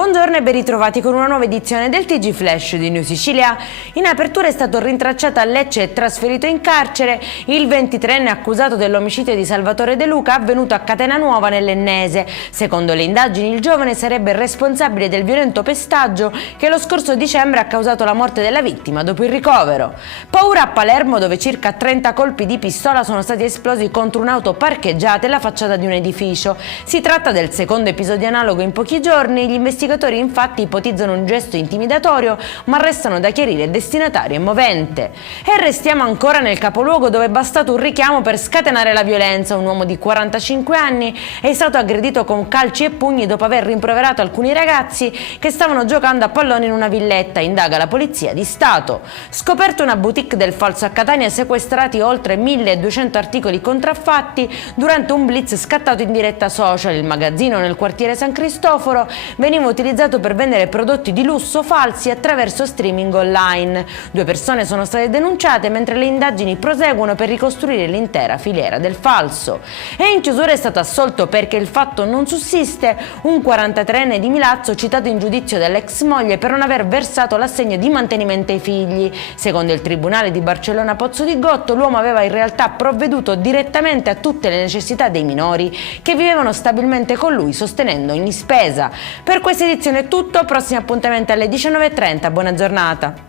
Buongiorno e ben ritrovati con una nuova edizione del TG Flash di New Sicilia. In apertura è stato rintracciato a Lecce e trasferito in carcere il 23enne accusato dell'omicidio di Salvatore De Luca avvenuto a Catena Nuova nell'Ennese. Secondo le indagini il giovane sarebbe responsabile del violento pestaggio che lo scorso dicembre ha causato la morte della vittima dopo il ricovero. Paura a Palermo, dove circa 30 colpi di pistola sono stati esplosi contro un'auto parcheggiata e la facciata di un edificio. Si tratta del secondo episodio analogo in pochi giorni. Gli investigatori infatti ipotizzano un gesto intimidatorio, ma restano da chiarire il destinatario e movente. E restiamo ancora nel capoluogo, dove è bastato un richiamo per scatenare la violenza. Un uomo di 45 anni è stato aggredito con calci e pugni dopo aver rimproverato alcuni ragazzi che stavano giocando a pallone in una villetta, indaga la Polizia di Stato. Scoperto una boutique del falso a Catania, sequestrati oltre 1200 articoli contraffatti durante un blitz scattato in diretta social. Il magazzino nel quartiere San Cristoforo veniva utilizzato per vendere prodotti di lusso falsi attraverso streaming online. 2 persone sono state denunciate, mentre le indagini proseguono per ricostruire l'intera filiera del falso. E in chiusura è stato assolto, perché il fatto non sussiste, un 43enne di Milazzo citato in giudizio dall'ex moglie per non aver versato l'assegno di mantenimento ai figli. Secondo il Tribunale di Barcellona Pozzo di Gotto, l'uomo aveva in realtà provveduto direttamente a tutte le necessità dei minori che vivevano stabilmente con lui, sostenendo ogni spesa. Per questa edizione è tutto, prossimi appuntamenti alle 19:30, buona giornata.